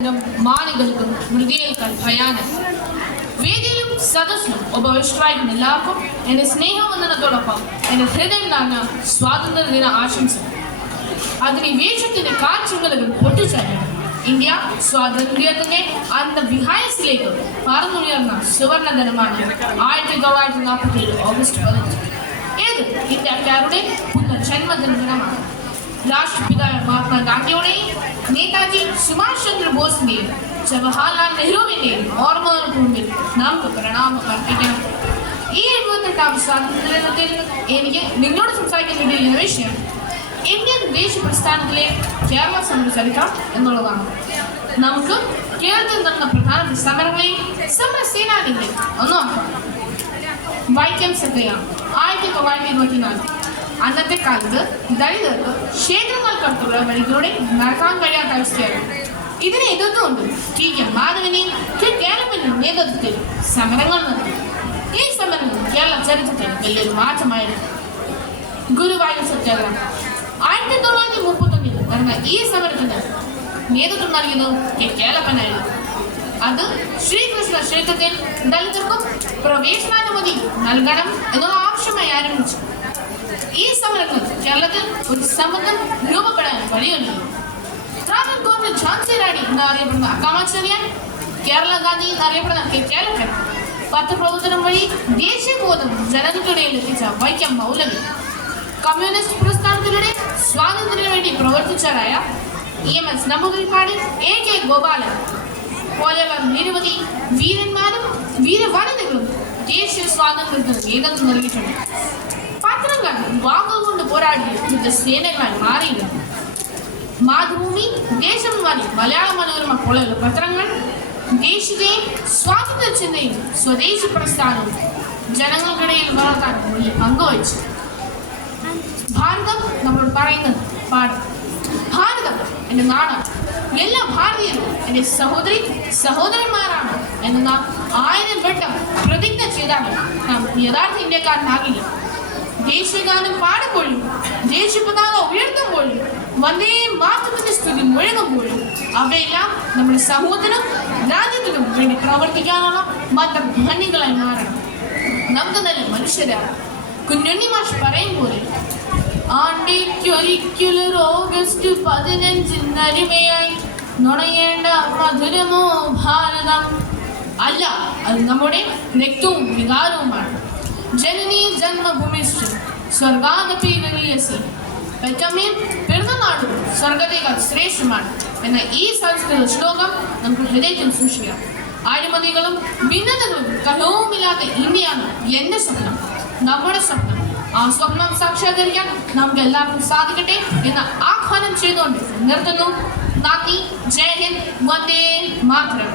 മാണികൾക്കും മൃഗിയേൽക്കാൻ ഭയാനം വേദിയിലും സദസ്സിലും ഉപവിഷ്ടരായിരിക്കുന്ന എല്ലാവർക്കും എൻ്റെ സ്നേഹവന്ദനത്തോടൊപ്പം എൻ്റെ ഹൃദയം നിറഞ്ഞ സ്വാതന്ത്ര്യ ദിന ആശംസകൾ. അധിനിവേശത്തിന്റെ കാഴ്ചകളും പൊട്ടിച്ചറിയണം. ഇന്ത്യ സ്വാതന്ത്ര്യത്തിന്റെ അന്തവിഹായസിലേക്ക് പറന്നുയർന്ന സുവർണ ദിനമാണ് 1947 ഓഗസ്റ്റ് 15. ഏത് ഇന്ത്യക്കാരുടെ പുനർജന്മദിന ദിനമാണ്. രാഷ്ട്രപിതാവ് മഹാത്മാഗാന്ധിയുടെയും നേതാജി സുഭാഷ് ചന്ദ്ര ബോസിന്റെയും ജവഹർലാൽ നെഹ്റുവിന്റെയും ഓർമ്മകൾക്ക് മുമ്പിൽ നമുക്ക് പ്രണാമം അർപ്പിക്കണം. ഈ 78ാം സ്വാതന്ത്ര്യ ദിനത്തിൽ എനിക്ക് നിങ്ങളോട് സംസാരിക്കാൻ വേണ്ടിയിരിക്കുന്ന വിഷയം ഇന്ത്യൻ ദേശീയ പ്രസ്ഥാനത്തിലെ കേരള സമര ചരിത്രം എന്നുള്ളതാണ്. നമുക്ക് കേരളത്തിൽ നടന്ന പ്രധാന സമരങ്ങളെയും സമര സേനാനികളെയും ഒന്ന് നോക്കാം. വൈക്കം സത്യഗ്രഹം 1924. അന്നത്തെ കാലത്ത് ദളിതർക്ക് ക്ഷേത്രങ്ങൾക്കടുത്തുള്ള വഴികളുടെ നടക്കാൻ കഴിയാത്ത അവസ്ഥയായിരുന്നു. ഇതിനെ എതിർത്തുകൊണ്ട് T.K. മാധവനെയും കേരളത്തിൻ്റെ നേതൃത്വത്തിൽ സമരങ്ങൾ നടത്തി. ഈ സമരങ്ങൾ കേരള ചരിത്രത്തിൽ വലിയൊരു മാറ്റമായിരുന്നു. ഗുരുവായൂർ സത്യാഗ്രഹം 1931 നടന്ന ഈ സമരത്തിന് നേതൃത്വം നൽകുന്നത് കേരളപ്പനായിരുന്നു. അത് ശ്രീകൃഷ്ണ ക്ഷേത്രത്തിൽ ദളിതർക്കും പ്രവേശനാനുമതി നൽകണം എന്നുള്ള ആവശ്യമായി ആരംഭിച്ചു. ഈ സമരങ്ങൾ കേരളത്തിൽ ഒരു സമ്മതം രൂപപ്പെടാൻ വഴിയൊരുക്കി. ട്രാവൻകൂറിന്റെ ഝാൻസി റാണി എന്നറിയപ്പെടുന്ന അക്കാമാചാര്യ, കേരള ഗാന്ധി എന്നറിയപ്പെടുന്ന കേരളപ്പൻ, പത്രപ്രവർത്തനം വഴി ദേശീയബോധം ജനങ്ങൾക്കിടയിൽ എത്തിച്ച വൈക്കം മൗലവി, കമ്മ്യൂണിസ്റ്റ് പ്രസ്ഥാനത്തിലൂടെ സ്വാതന്ത്ര്യത്തിന് വേണ്ടി പ്രവർത്തിച്ചവരായ EMS നമ്പൂതിരിപ്പാട്, AK ഗോപാലൻ പോലെയുള്ള നിരവധി വീരന്മാരും വീരവനിതകളും ദേശീയ സ്വാതന്ത്ര്യത്തിന് നേതൃത്വം നൽകിയിട്ടുണ്ട്. പത്രങ്ങൾ വാക്കുകൊണ്ട് പോരാടി യുദ്ധസേനകളായി മാറിയിരുന്നു. മാതൃഭൂമി, ദേശാഭിമാനി, മലയാള മനോരമ പോലെയുള്ള പത്രങ്ങൾ ദേശീയതയും സ്വാതന്ത്ര്യ ചിന്തയും സ്വദേശി പ്രസ്ഥാനവും ജനങ്ങൾക്കിടയിൽ വളർത്താൻ വലിയ പങ്കുവച്ചു. ഭാരതം നമ്മളോട് പറയുന്നത് പാഠം. ഭാരതം എൻ്റെ നാടാണ്. എല്ലാ ഭാരതീയരും എൻ്റെ സഹോദരന്മാരാണ് എന്ന് നാം 1000 വട്ടം പ്രതിജ്ഞ ചെയ്താലും നാം യഥാർത്ഥ ഇന്ത്യക്കാരനാകില്ല. ദേശീയഗാനം പാടുമ്പോഴും ദേശീയ പതാക ഉയർത്തുമ്പോഴും വന്ദേ മാതരത്തിന്റെ സ്തുതി മുഴങ്ങുമ്പോഴും അവയെല്ലാം നമ്മുടെ സമൂഹത്തിനും രാജ്യത്തിനും വേണ്ടി പ്രവർത്തിക്കാനുള്ള മതധ്വനികളായി മാറണം. നമുക്ക് നല്ല മനുഷ്യരാണ്. കുഞ്ഞുണ്ണി മാഷ് പറയും പോലെ ആണ്ടിക്കൊരിക്കലൊരു ഓഗസ്റ്റ് 15 അരിമയായി നുണയേണ്ട മധുരമോ ഭാരതം അല്ല, അത് നമ്മുടെ രക്തവും വികാരവുമാണ്. ജനനീ ജന്മഭൂമിശ്ച സ്വർഗാദപി ഗരീയസി. പെറ്റമ്മയും പിറന്നനാടും സ്വർഗത്തേക്കാൾ ശ്രേഷ്ഠമാണ് എന്ന ഈ സംസ്കൃത ശ്ലോകം നമുക്ക് ഹൃദയത്തിൽ സൂക്ഷിക്കാം. അഴിമതികളും ഭിന്നതകളും കലവുമില്ലാത്ത ഇന്ത്യയാണ് എൻ്റെ സ്വപ്നം, നമ്മുടെ സ്വപ്നം. ആ സ്വപ്നം സാക്ഷാത്കരിക്കാൻ നമുക്ക് എല്ലാവർക്കും സാധിക്കട്ടെ എന്ന് ആഹ്വാനം ചെയ്തുകൊണ്ട് നിർത്തുന്നു. നന്ദി. ജയ് ഹിന്ദ്. വന്ദേ മാതരം.